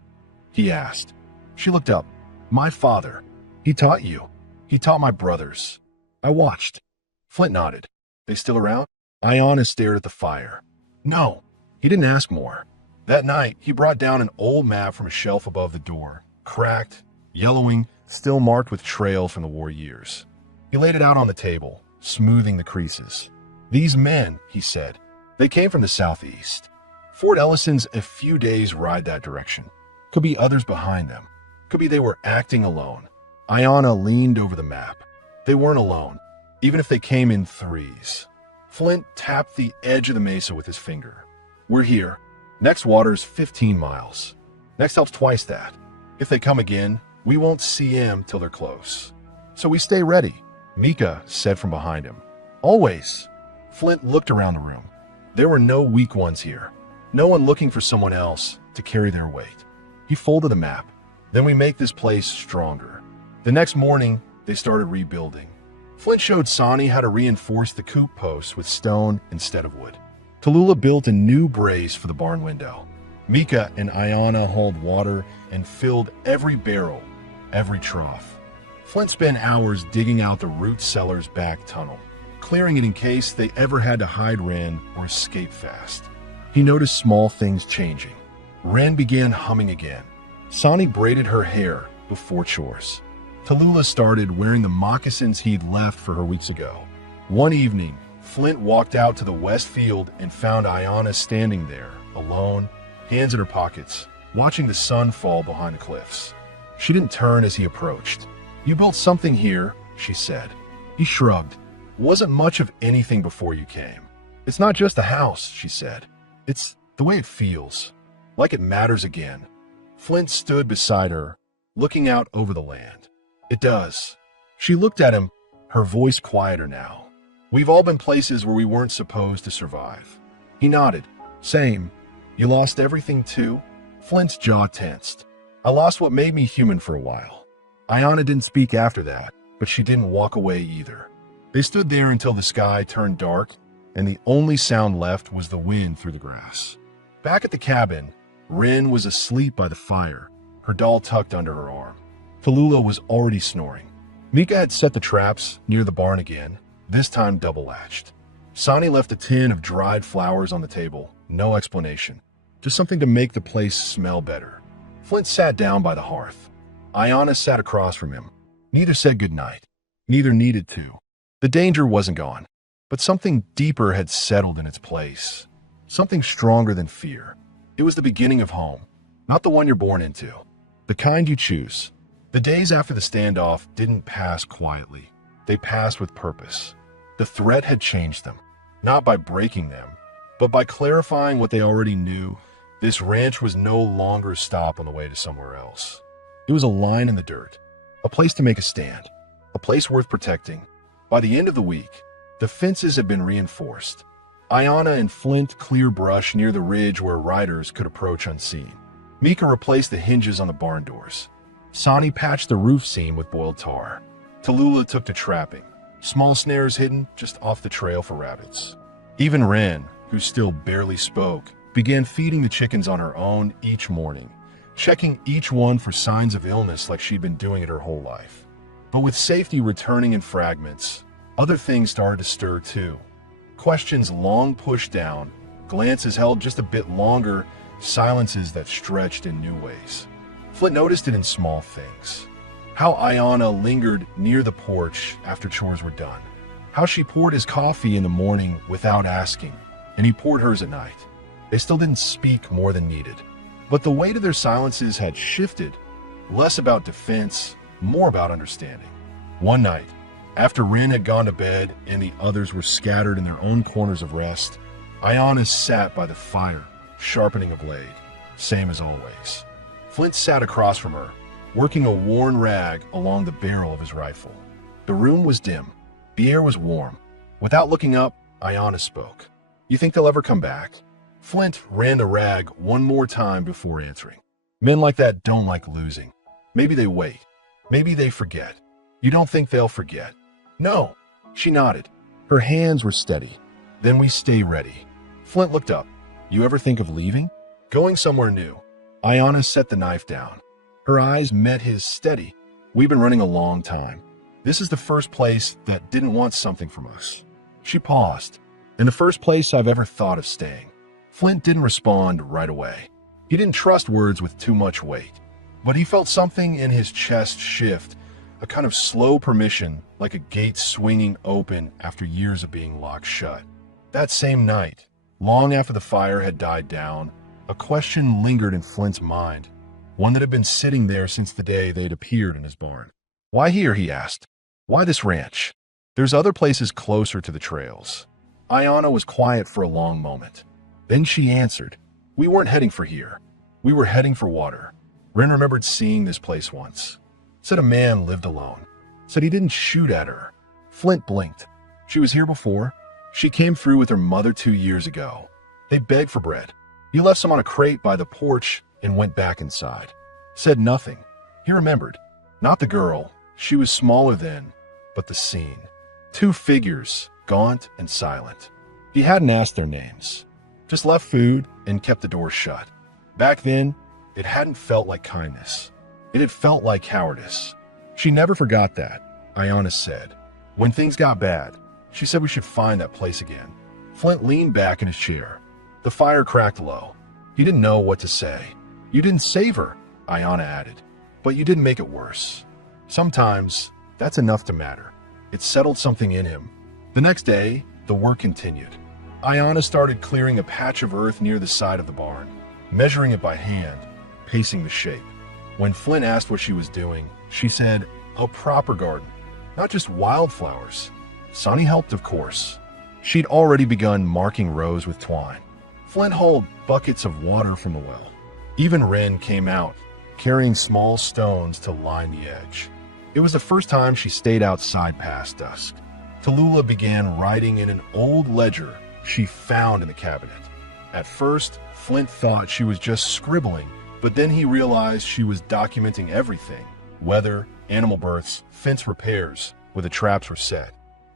he asked. She looked up. "My father. He taught you. He taught my brothers." I watched. Flint nodded. "They still around?" Ayana stared at the fire. "No." He didn't ask more. That night, he brought down an old map from a shelf above the door, cracked, yellowing, still marked with trails from the war years. He laid it out on the table, smoothing the creases. "These men," he said, "they came from the southeast. Fort Ellison's a few days' ride that direction. Could be others behind them. Could be they were acting alone." Ayana leaned over the map. They weren't alone, even if they came in threes. Flint tapped the edge of the mesa with his finger. "We're here. Next water's 15 miles. Next help's twice that. If they come again, we won't see them till they're close. So we stay ready," Mika said from behind him. "Always." Flint looked around the room. There were no weak ones here. No one looking for someone else to carry their weight. He folded the map. "Then we make this place stronger." The next morning, they started rebuilding. Flint showed Sani how to reinforce the coop posts with stone instead of wood. Tallulah built a new brace for the barn window. Mika and Ayana hauled water and filled every barrel, every trough. Flint spent hours digging out the root cellar's back tunnel, clearing it in case they ever had to hide Ren or escape fast. He noticed small things changing. Ren began humming again. Sani braided her hair before chores. Tallulah started wearing the moccasins he'd left for her weeks ago. One evening, Flint walked out to the west field and found Ayana standing there, alone, hands in her pockets, watching the sun fall behind the cliffs. She didn't turn as he approached. "You built something here," she said. He shrugged. "Wasn't much of anything before you came." "It's not just a house," she said. "It's the way it feels. Like it matters again." Flint stood beside her, looking out over the land. "It does." She looked at him, her voice quieter now. "We've all been places where we weren't supposed to survive." He nodded. "Same. You lost everything too?" Flint's jaw tensed. "I lost what made me human for a while." Ayana didn't speak after that, but she didn't walk away either. They stood there until the sky turned dark, and the only sound left was the wind through the grass. Back at the cabin, Ren was asleep by the fire, her doll tucked under her arm. Tallulah was already snoring. Mika had set the traps near the barn again, this time double-latched. Sani left a tin of dried flowers on the table, no explanation, just something to make the place smell better. Flint sat down by the hearth. Ayana sat across from him. Neither said goodnight. Neither needed to. The danger wasn't gone, but something deeper had settled in its place. Something stronger than fear. It was the beginning of home, not the one you're born into, the kind you choose. The days after the standoff didn't pass quietly. They passed with purpose. The threat had changed them, not by breaking them, but by clarifying what they already knew. This ranch was no longer a stop on the way to somewhere else. It was a line in the dirt, a place to make a stand, a place worth protecting. By the end of the week, the fences had been reinforced. Ayana and Flint clear brush near the ridge where riders could approach unseen. Mika replaced the hinges on the barn doors. Sani patched the roof seam with boiled tar. Tallulah took to trapping, small snares hidden just off the trail for rabbits. Even Ren, who still barely spoke, began feeding the chickens on her own each morning, checking each one for signs of illness like she'd been doing it her whole life. But with safety returning in fragments, other things started to stir too. Questions long pushed down, glances held just a bit longer, silences that stretched in new ways. Flint noticed it in small things. How Ayana lingered near the porch after chores were done. How she poured his coffee in the morning without asking, and he poured hers at night. They still didn't speak more than needed. But the weight of their silences had shifted, less about defense, more about understanding. One night, After Rin had gone to bed and the others were scattered in their own corners of rest, Ayanna sat by the fire, sharpening a blade, same as always. Flint sat across from her, working a worn rag along the barrel of his rifle. The room was dim. The air was warm. Without looking up, Ayanna spoke. "You think they'll ever come back?" Flint ran the rag one more time before answering. "Men like that don't like losing. Maybe they wait. Maybe they forget." "You don't think they'll forget?" "No." She nodded. Her hands were steady. "Then we stay ready." Flint looked up. "You ever think of leaving?" "Going somewhere new." Ayanna set the knife down. Her eyes met his steady. "We've been running a long time. This is the first place that didn't want something from us." She paused. "In the first place I've ever thought of staying." Flint didn't respond right away. He didn't trust words with too much weight. But he felt something in his chest shift, a kind of slow permission, like a gate swinging open after years of being locked shut. That same night, long after the fire had died down, a question lingered in Flint's mind, one that had been sitting there since the day they'd appeared in his barn. "Why here?" he asked. "Why this ranch? There's other places closer to the trails." Ayanna was quiet for a long moment. Then she answered, "We weren't heading for here. We were heading for water." Ren remembered seeing this place once. Said a man lived alone. Said he didn't shoot at her. Flint blinked. She was here before. She came through with her mother 2 years ago. They begged for bread. He left some on a crate by the porch and went back inside. Said nothing. He remembered. Not the girl. She was smaller then, but the scene. 2 figures, gaunt and silent. He hadn't asked their names. Just left food and kept the door shut. Back then, it hadn't felt like kindness. It had felt like cowardice. She never forgot that, Ayanna said. When things got bad, she said we should find that place again. Flint leaned back in his chair. The fire cracked low. He didn't know what to say. "You didn't save her," Ayanna added. "But you didn't make it worse." Sometimes, that's enough to matter. It settled something in him. The next day, the work continued. Ayanna started clearing a patch of earth near the side of the barn, measuring it by hand, pacing the shape. When Flint asked what she was doing, she said, "A proper garden, not just wildflowers." Sonny helped, of course. She'd already begun marking rows with twine. Flint hauled buckets of water from the well. Even Wren came out, carrying small stones to line the edge. It was the first time she stayed outside past dusk. Tallulah began writing in an old ledger she found in the cabinet. At first, Flint thought she was just scribbling, but then he realized she was documenting everything: weather, animal births, fence repairs, where the traps were set.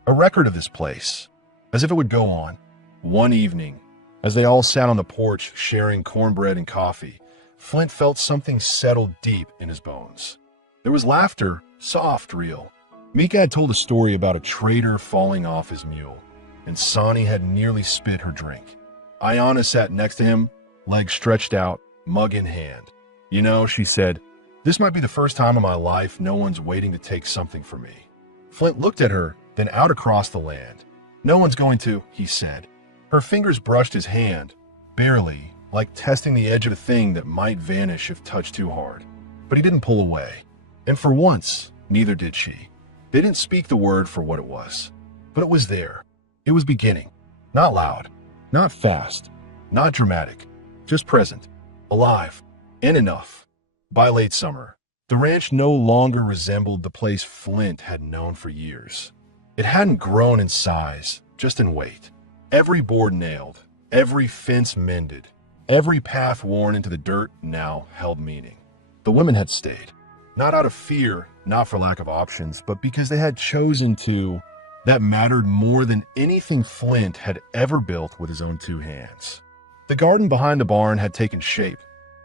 A record of this place, as if it would go on. One evening, as they all sat on the porch sharing cornbread and coffee, Flint felt something settle deep in his bones. There was laughter, soft, real. Mika had told a story about a trader falling off his mule, and Sonny had nearly spit her drink. Ayanna sat next to him, legs stretched out, mug in hand. "You know," she said, "this might be the first time in my life no one's waiting to take something from me." Flint looked at her, then out across the land. "No one's going to," he said. Her fingers brushed his hand, barely, like testing the edge of a thing that might vanish if touched too hard. But he didn't pull away. And for once, neither did she. They didn't speak the word for what it was. But it was there. It was beginning. Not loud. Not fast. Not dramatic. Just present. Alive. And enough. By late summer, the ranch no longer resembled the place Flint had known for years. It hadn't grown in size, just in weight. Every board nailed. Every fence mended. Every path worn into the dirt now held meaning. The women had stayed. Not out of fear, not for lack of options, but because they had chosen to. That mattered more than anything Flint had ever built with his own 2 hands. The garden behind the barn had taken shape.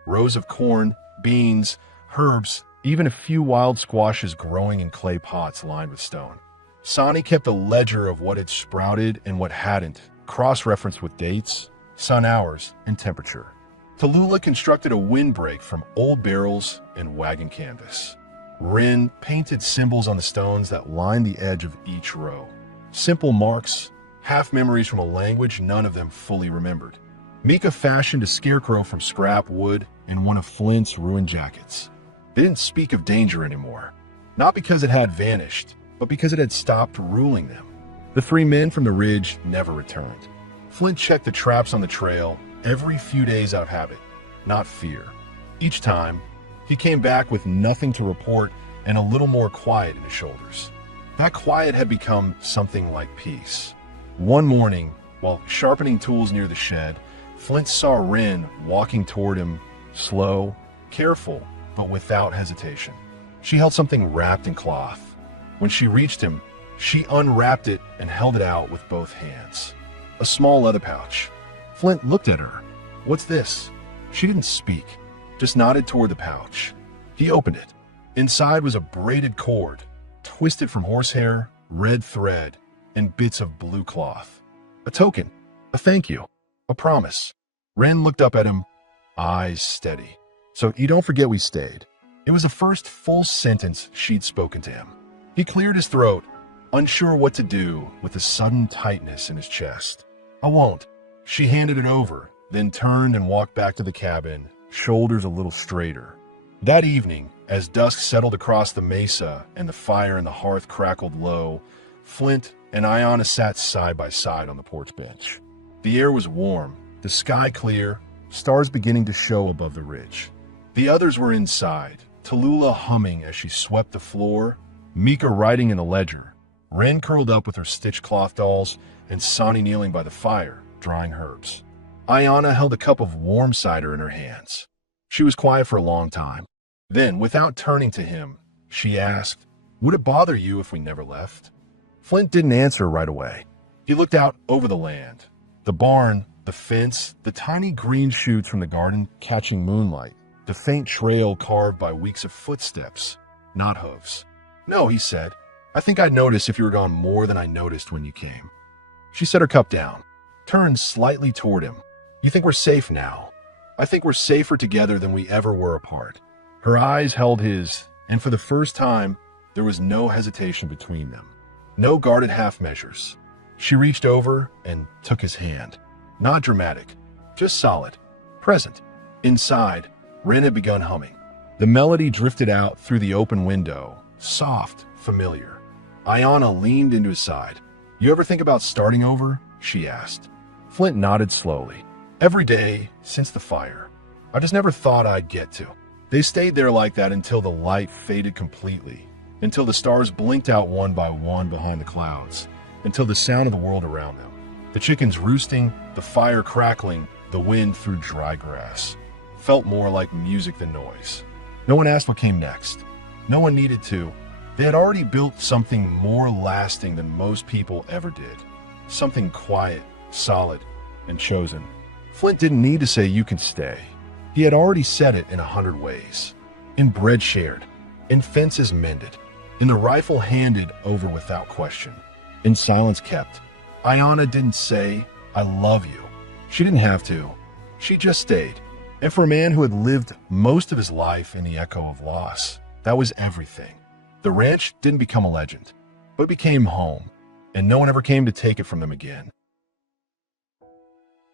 Rows of corn, beans, herbs, even a few wild squashes growing in clay pots lined with stone. Sonny kept a ledger of what had sprouted and what hadn't, cross-referenced with dates, sun hours, and temperature. Tallulah constructed a windbreak from old barrels and wagon canvas. Wren painted symbols on the stones that lined the edge of each row. Simple marks, half memories from a language none of them fully remembered. Mika fashioned a scarecrow from scrap wood and one of Flint's ruined jackets. They didn't speak of danger anymore. Not because it had vanished, but because it had stopped ruling them. The three men from the ridge never returned. Flint checked the traps on the trail every few days out of habit, not fear. Each time, he came back with nothing to report and a little more quiet in his shoulders. That quiet had become something like peace. One morning, while sharpening tools near the shed, Flint saw Wren walking toward him, slow, careful, but without hesitation. She held something wrapped in cloth. When she reached him, she unwrapped it and held it out with both hands. A small leather pouch. Flint looked at her. "What's this?" She didn't speak, just nodded toward the pouch. He opened it. Inside was a braided cord, twisted from horsehair, red thread, and bits of blue cloth. A token, a thank you, a promise. Wren looked up at him, eyes steady. "So you don't forget we stayed." It was the first full sentence she'd spoken to him. He cleared his throat, unsure what to do with the sudden tightness in his chest. "I won't." She handed it over, then turned and walked back to the cabin, shoulders a little straighter. That evening, as dusk settled across the mesa and the fire in the hearth crackled low, Flint and Ayanna sat side by side on the porch bench. The air was warm, the sky clear, stars beginning to show above the ridge. The others were inside, Tallulah humming as she swept the floor, Mika writing in the ledger, Wren curled up with her stitched cloth dolls, and Sonny kneeling by the fire, drying herbs. Ayanna held a cup of warm cider in her hands. She was quiet for a long time. Then, without turning to him, she asked, "Would it bother you if we never left?" Flint didn't answer right away. He looked out over the land. The barn, the fence, the tiny green shoots from the garden catching moonlight, the faint trail carved by weeks of footsteps, not hooves. "No," he said. "I think I'd notice if you were gone more than I noticed when you came." She set her cup down, turned slightly toward him. "You think we're safe now? I think we're safer together than we ever were apart." Her eyes held his, and for the first time, there was no hesitation between them. No guarded half measures. She reached over and took his hand. Not dramatic, just solid, present. Inside, Wren had begun humming. The melody drifted out through the open window, soft, familiar. Ayanna leaned into his side. "You ever think about starting over?" she asked. Flint nodded slowly. "Every day, since the fire. I just never thought I'd get to." They stayed there like that until the light faded completely, until the stars blinked out one by one behind the clouds, until the sound of the world around them. The chickens roosting, the fire crackling, the wind through dry grass, felt more like music than noise. No one asked what came next. No one needed to. They had already built something more lasting than most people ever did. Something quiet, solid, and chosen. Flint didn't need to say, "You can stay." He had already said it in 100 ways. In bread shared, in fences mended, in the rifle handed over without question, in silence kept. Ayanna didn't say, "I love you." She didn't have to. She just stayed. And for a man who had lived most of his life in the echo of loss, that was everything. The ranch didn't become a legend, but it became home, and no one ever came to take it from them again.